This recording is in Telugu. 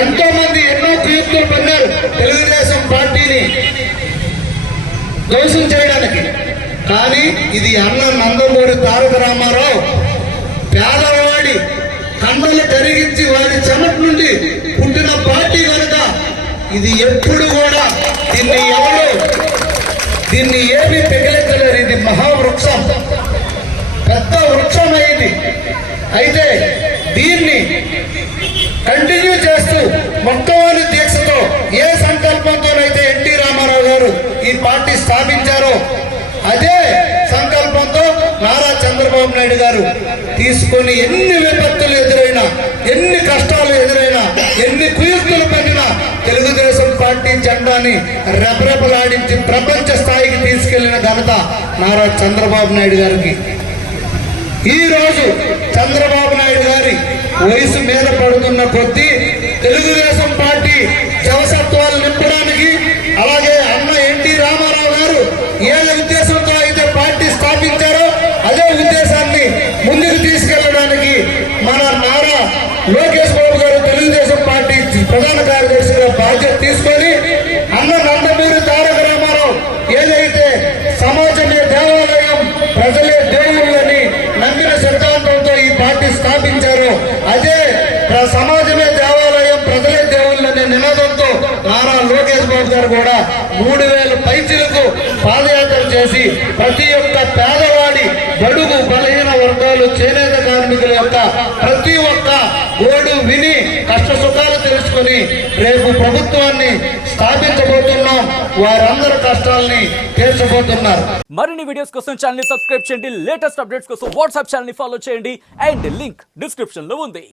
ఎంతో మంది ఎన్నో కుయుక్తులు పన్నారు తెలుగుదేశం పార్టీని ధ్వంసం చేయడానికి. కానీ ఇది అన్న నందమూరి తారక రామారావు పేదవాడి కన్నులు కరిగించి వాడి చెమట నుండి పుట్టిన పార్టీ కనుక ఇది ఎప్పుడు కూడా దీన్ని ఏమీ పెగలెత్తలేరు. ఇది మహావృక్షం, పెద్ద వృక్షం అయింది. అయితే దీన్ని కంటిన్యూ చేస్తూ మొట్టమొదటి దీక్షతో ఏ సంకల్పంతోనైతే ఎన్టీ రామారావు గారు ఈ పార్టీ స్థాపించారో అదే సంకల్పంతో నారా చంద్రబాబు నాయుడు గారు తీసుకొని ఎన్ని విపత్తులు ఎదురైనా, ఎన్ని కష్టాలు ఎదురైనా, ఎన్ని కుయుక్తులు పెట్టినా తెలుగుదేశం పార్టీ జెండాని రెపరెపలాడించి ప్రపంచ స్థాయికి తీసుకెళ్లిన ఘనత నారా చంద్రబాబు నాయుడు గారికి. ఈ రోజు చంద్రబాబు నాయుడు గారి వయసు మీద పడుతున్న కొద్దీ తెలుగుదేశం పార్టీ జవసత్వాలు నింపడానికి, అలాగే అన్న ఎన్టీ రామారావు గారు ఏ ఉద్దేశంతో అయితే పార్టీ స్థాపించారో అదే ఉద్దేశాన్ని ముందుకు తీసుకెళ్లడానికి మన నారా లోకేష్ బాబు గారు తెలుగుదేశం పార్టీ ప్రధాన కార్యదర్శిగా బాధ్యత తీసుకొని అన్న నందమూరి తారక రామారావు ఏదైతే సమాజమే దేవాలయం, ప్రజలే దేవుళ్ళని నమ్మిన సిద్ధాంతంతో ఈ పార్టీ స్థాపించారో అదే సమాజమే దేవాలయం, ప్రజలే దేవుళ్ళని నినాదంతో నారా లోకేష్ బాబు గారు కూడా 3000 పైచిలకు పాదయాత్ర చేసి ప్రతి ఒక్క పేదవాడి, బడుగు బలహీన వర్గాలు, చేనేత కార్మికుల యొక్క ప్రతి ఒక్క గోడు విని కష్ట సుఖాలు తెలుసుకొని రేపు ప్రభుత్వాన్ని స్థాపించబోతున్నాం. వారందరి కష్టాలని తీర్చబోతున్నారు. మరిన్ని వీడియోస్ కోసం ఛానల్ ని సబ్స్క్రైబ్ చేయండి. లేటెస్ట్ అప్డేట్స్ కోసం వాట్సాప్ ఛానల్ ని ఫాలో చేయండి. అండ్ లింక్ డిస్క్రిప్షన్ లో ఉంది.